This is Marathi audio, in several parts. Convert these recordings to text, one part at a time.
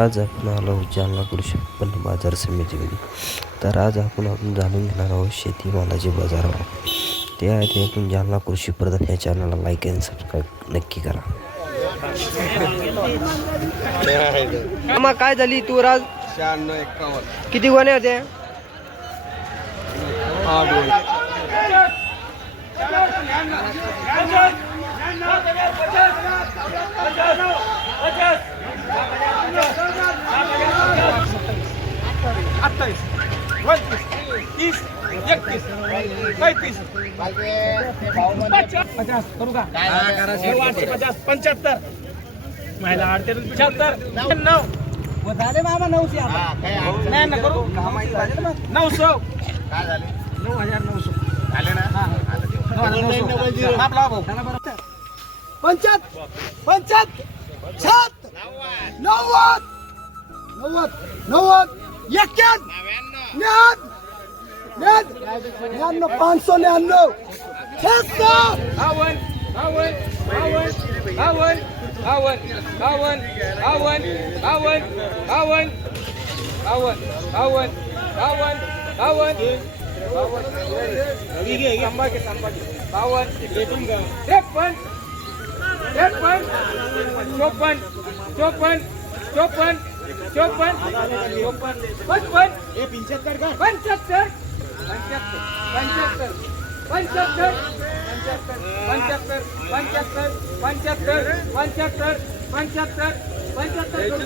आज आपण आलो आहोत जालना कृषी उत्पन्न बाजार समितीमध्ये. तर आज आपण आपण जाणून घेणार आहोत शेतीमालाचे बाजारभाव. ते आहे ते आपण जालना कृषी प्रधान या चॅनलला लाईक अँड सबस्क्राईब नक्की करा. मग काय झाली तू राज? शहाण्णव एक्कावन्न किती गोणे होते सत्ताईस तीस इकतीस पैंतीस पचास पचास महिला बाबा करू. सौ. हज़ार नौ? सौ. पंचायत पंचायत सात नव्वद. नव्वद नव्वद एक्क्याण्णव न्याण्णव पाचशे न्याण्णव बावन बावन बावन बावन बावन बावन बावन बावन बावन बावन बावन बावन बावन त्रेपन्न त्रेपन्न चोपन्न चोपन्न चोपन्न चोपन्न चोपन्न पचपन्न पंच्याहत्तर पंच्याहत्तर पंच्याहत्तर पंच्याहत्तर पंच्याहत्तर पंच्याहत्तर पंच्याहत्तर पंच्याहत्तर पंच्याहत्तर पंच्याहत्तर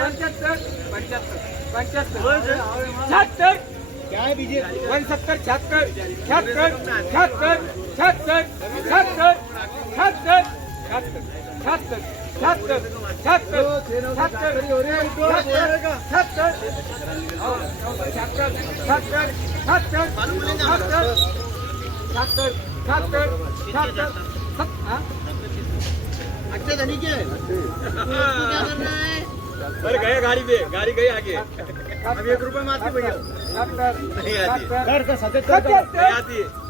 पंच्याहत्तर पंच्याहत्तर पंच्याहत्तर शहात्तर पंच्याहत्तर शहात्तर शहात्तर शहात्तर शहात्तर शहात्तर शहात्तर शहात्तर शहात्तर शहात्तर अरे गए गाड़ी पे गाड़ी गई आगे। अब एक रुपये में आती भैया। नहीं आती। नहीं आती। है